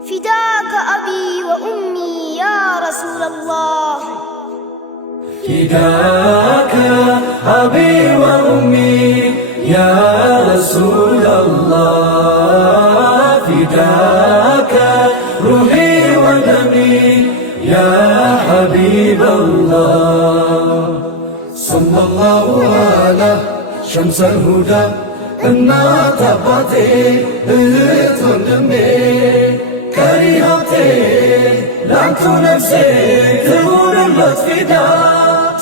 فداك أبي وأمي يا رسول الله. فداك أبي وأمي يا رسول الله. فداك روحي ودمي يا حبيب الله. صلى الله على شمس الهدى እናት አባቴ እህት ወንድሜ ከሪሃቴ ላንቱ ነፍሴ ትሁንለት ፊዳ።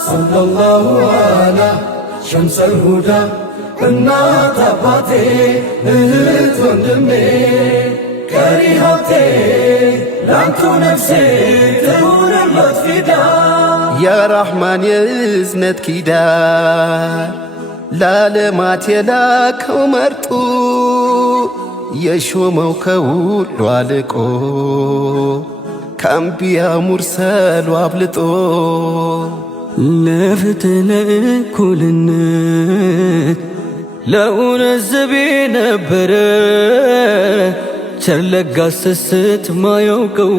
ሰለላሁ ዐላ ሸምሰል ሁዳ እናት አባቴ እህት ወንድሜ ከሪሃቴ ላንቱ ነፍሴ ትሁንለት ፊዳ። የረሕማን የእዝነት ኪዳን ለዓለማት የላከው መርጦ የሾመው ከሁሉ አልቆ ከአንቢያ ሙርሰሉ አብልጦ ለፍትህ ለእኩልነት ለእውነት ዘብ ነበረ ቸር ለጋስ ስስት ማያውቀው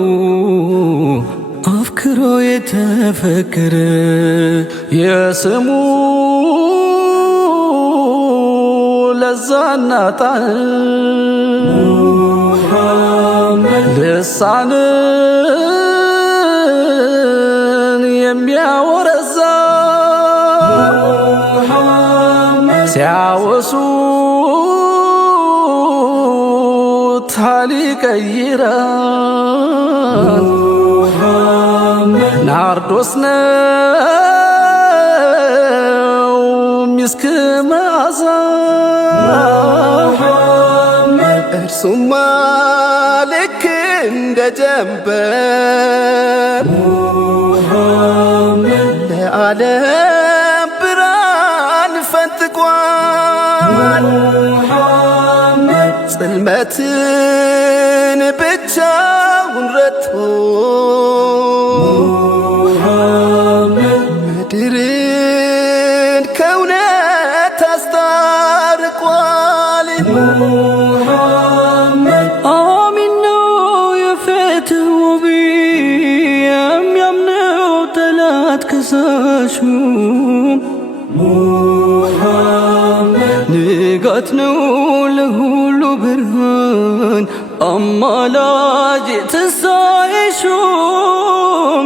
አፍክሮ የተፈከረ የስሙ ለዛና ጣዕም ልሳንን የሚያወረዛ ሲያወሱት ሀል ይቀይራል። ናርዶስ ነው ሚስክ መዓዛ እርሱማ ልክ እንደ ጀንበር ለዓለም ብርሃን ፈንጥቋል። ጽልመትን ብቻውን ረትቶ ምድርን ከእውነት አስታርቋል። አሚን ነው የፍትህ ውቢ የሚያምነው ጠላት ከሳሹም ንጋት ነው ለሁሉ ብርሃን አማላጅ ትንሣኤ ሹም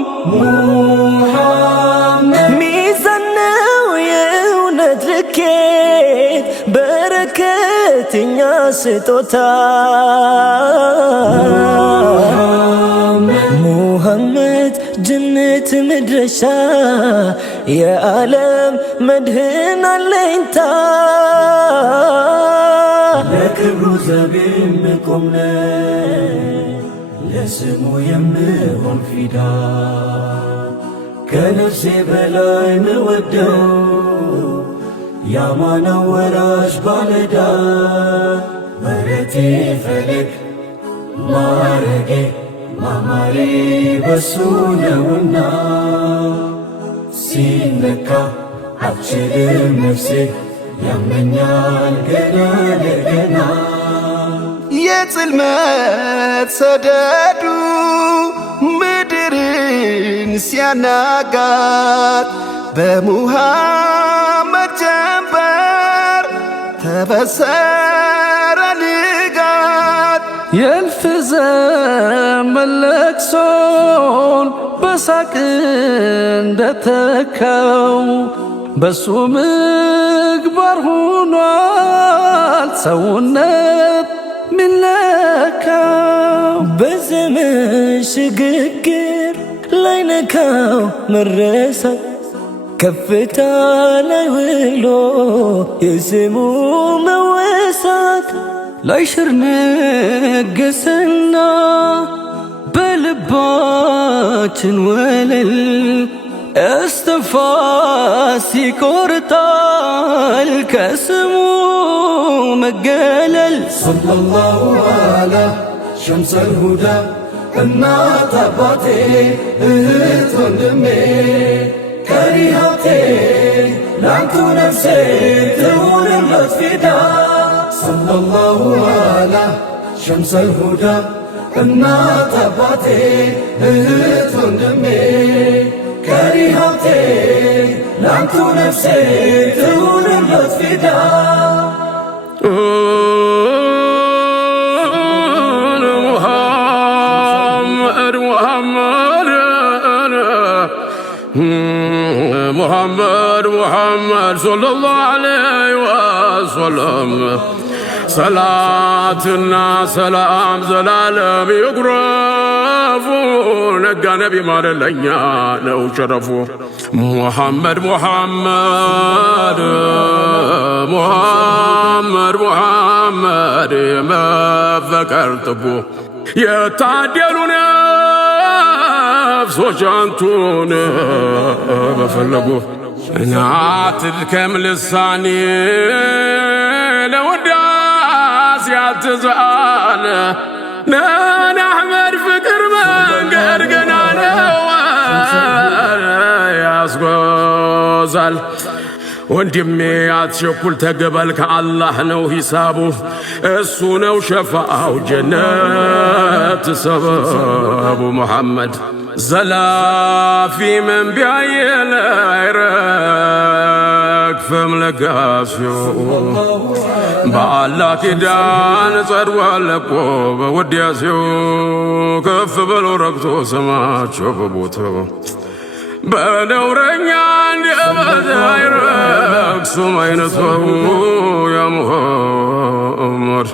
ሚዛን ነው የእውነት ልኬት በረከት እኛ ስጦታ ሙሐመድ ጀነት መድረሻ የዓለም መድህን አለኝታ ለክብሩ ዘብ የምቆም ለስሙ የምሆን ፊዳ ከነፍሴ በላይ ምወደው ያማናው ወራሽ ባለዳ መሬቴ ፈለግ ማረጌ ማማሬ በሱ ነውና ሲነካ አልችልም ነፍሴ ያመኛል ገና ለገና። የጽልመት ሰደዱ ምድርን ሲያናጋት በሙሐመድ ጀንበር ተበሰረ ንጋት። የእልፍ ዘመን ለቅሶን በሳቅ እንደተካው በሱ ምግባር ሆኗል ሰውነት ሚለካው። በዘመን ሽግግር ላይ ነካው መረሳት ከፍታ ላይ ውሎ የስሙ መወሳት ላይሽር ነገሰና በልባችን ወለል እስትንፋስ ይቆርጣል ከስሙ መገለል። ሰለላሁ ዐላ ሸምሰል ሁዳ እናት አባቴ እህት ወንድሜ ከሪሃቴ ላንቱ ነፍሴ ትሁንለት ፊዳ። ሰለላሁ ዐላ ሸምሰል ሁዳ እናት አባቴ እህት ወንድሜ ቀሪ ሀብቴ ላንቱ ነፍሴ ትሁንለት ፊዳ محمد صلى الله عليه وسلم صلاتنا سلام زلالم يقرفو نقا نبي مال لنيا لو شرفو محمد محمد محمد محمد ما فكرتبو يتعدلنا نفسوش انتون بفلقو نعتلكم للثاني لوداس يعتزال نانا احمد فكر من قرقنا يا سقوزال وندمي عتشكل تقبل كالله نو حسابه السنو شفاء جنات سبب محمد زلا في من بعيل عراق فملقاسيو بالله كدان صدوا لكو بودياسيو كف بلو رقصو سماچو ببوتو بنورኛ አንደበት አይረክሱም አይነቱ يا محمد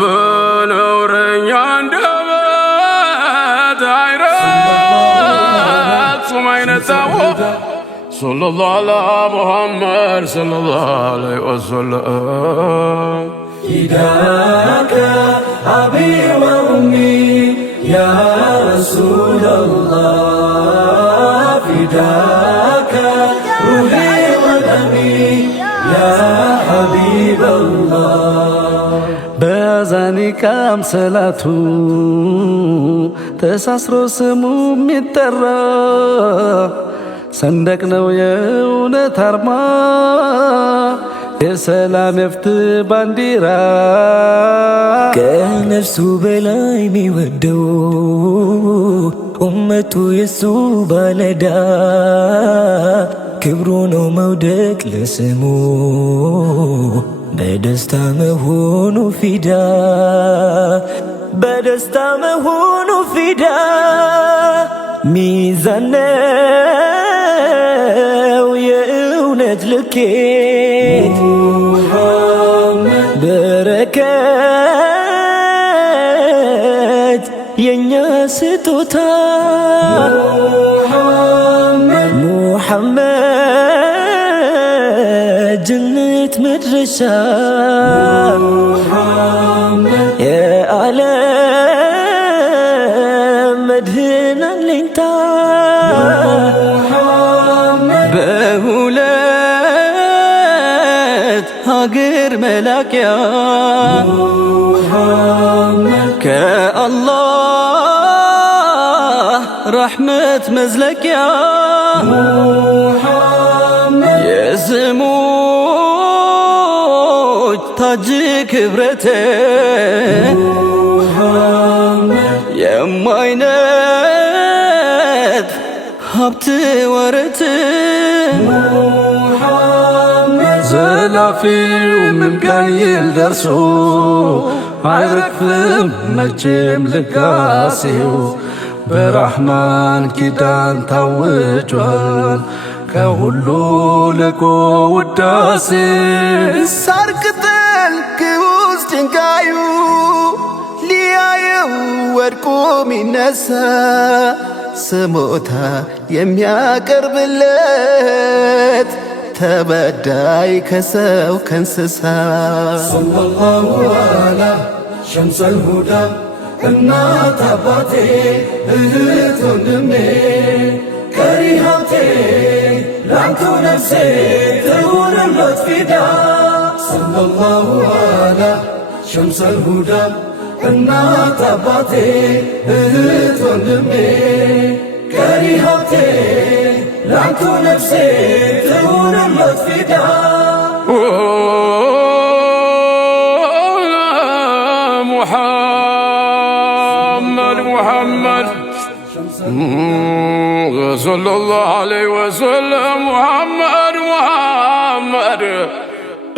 بنورኛ አንደበት አይረክሱም አይነቱ صلى الله على محمد صلى الله عليه وسلم فداك أبي وأمي يا رسول الله فداك روحي ودمي يا حبيب الله بأذانك أمثلته تساسرو سمو مترى ሰንደቅ ነው የእውነት አርማ የሰላም የፍትህ ባንዲራ ከነፍሱ በላይ የሚወደው ኡመቱ የሱ ባለዳ ክብሩ ነው መውደቅ ለስሙ በደስታ መሆኑ ፊዳ በደስታ መሆኑ ፊዳ ሚዛን የእውነት ልኬት በረከት የኛ ስጦታ ሙሐመድ ጀነት መድረሻ የዓለም መድህን አለኝታ በሁለት ሀገር መላኪያ ከአላህ ረሕመት መዝለቂያ የስሞች ታጅ ክብረት የማይነት ሀብት ወረት ዘላፊው ምንቃይል ደርሶ አይረግፍም መቼም ልጋሴው በራህማን ኪዳን ታውጇል ከሁሉ ልቆ ውዳሴ ሳር ቅጠል ግዑዝ ድንጋዩ ሊያየው ወድቆ ሚነሳ ስሞታ የሚያቀርብለት ተበዳይ ከሰው ከእንስሳ ሰለላሁ ዐላ ሸምሰል ሁዳ እናት አባቴ እህት ወንድሜ ቀሪ ሀብቴ ላንቱ ነፍሴ ትሁንለት ፊዳ ሰለላሁ ዐላ ሸምሰል ሁዳ እናት አባቴ እህት ወንድሜ ቀሪ ሀብቴ ላንቱ ነፍሴ ትሁንለት ፊዳ محمد ሰለላሁ ዐለይሂ ወሰለም ሙሐመድ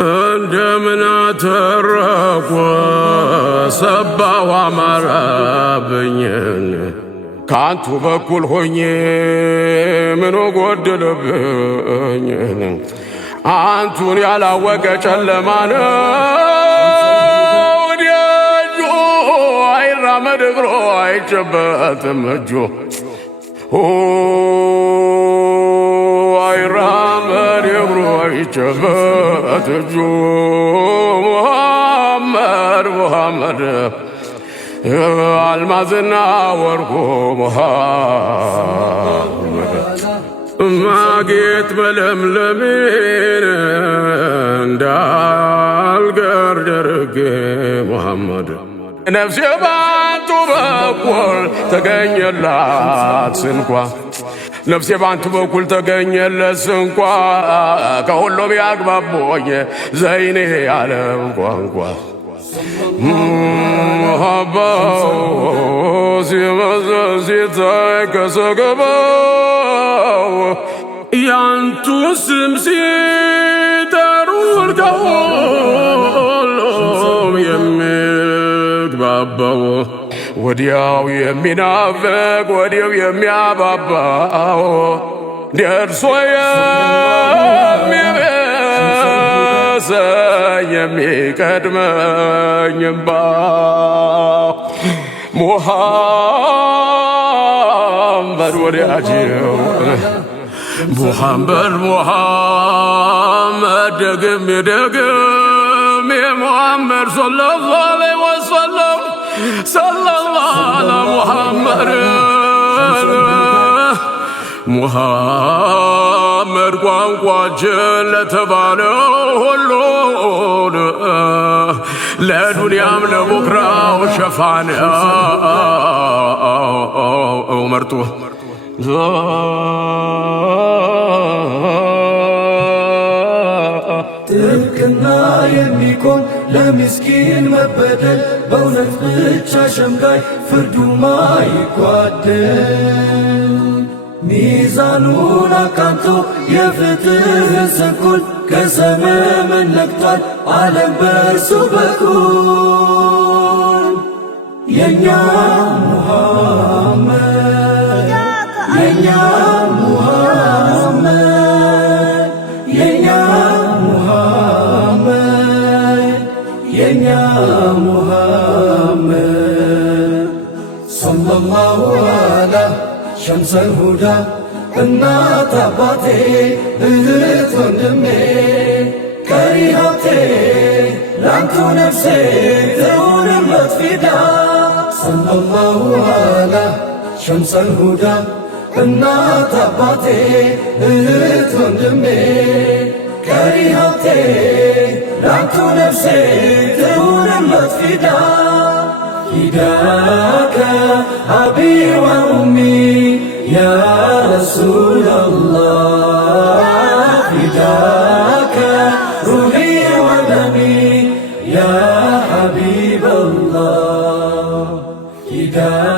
እንደምን አተረኩ ሰባሁ አማረብኝን ካንቱ በኩል ሆኜ ምን ጎደለብኝ አንቱን ያላወቀ ጨለማ ነው ወዲያጁ አይራመድ እግሮ አይጨበጥም እጁ አይራመድ እግሮ አይጨበጥ እጁ ሙሐመድ አልማዝና ወርቁ ሙሐመድ ማጌጥ መለምለሜን እንዳልገር ደርጌ ሙሐመድ ነፍሴ ባንቱ በኩል ተገኘላት ስንኳ ነፍሴ ባንቱ በኩል ተገኘለት ስንኳ ከሁሉም ያግባቦኝ ዘይኔ ያለም ቋንቋ ሙሐባው ሲመዘን ሲታይ ከሰገባው ያንቱ ስም ሲጠሩን ከሁሉም የሚግባባው ወዲያው የሚናፍቅ ወዲያው የሚያባባው ደርሶ የሚበሰኝ የሚቀድመኝ እምባ ሙሐመድ ወዳጄው ሙሐመድ ደግሜ ሙሐመድ ሰለላሁ ዐለይሂ ወሰለም ሰለላሁ ዐላ ሙሐመድ ቋንቋችን ለተባለው ሁሉ ለዱንያም ለቡክራው ሸፋን መርጦ ጥብቅና የሚቆም ለምስኪን መበደል በእውነት ብቻ ሸምጋይ ፍርዱ ማይጓደል ሚዛኑን አቃንቶ የፍትህ ስንኩል ከሰመመን ነቅቷል ዓለም በእርሱ በኩል የኛ ሙሐመድ የኛ ሙሐመድ የኛ ሙሐመድ የኛ ሙሐመድ ሰለላሁ ዐላ ሸምሰል ሁዳ እናት አባቴ እህት ወንድሜ ቀሪ ሀብቴ ላንቱ ነፍሴ ትሁንበት ፊዳ ሰለላሁ ዐላ ሸምሰል ሁዳ እናት አባቴ እህት ወንድሜ ቀሪ ሀብቴ ላንቱ ነፍሴ ትሁንበት ፊዳ فداك أبي وأمي يا رسول الله فداك روحي ودمي يا حبيب الله فداك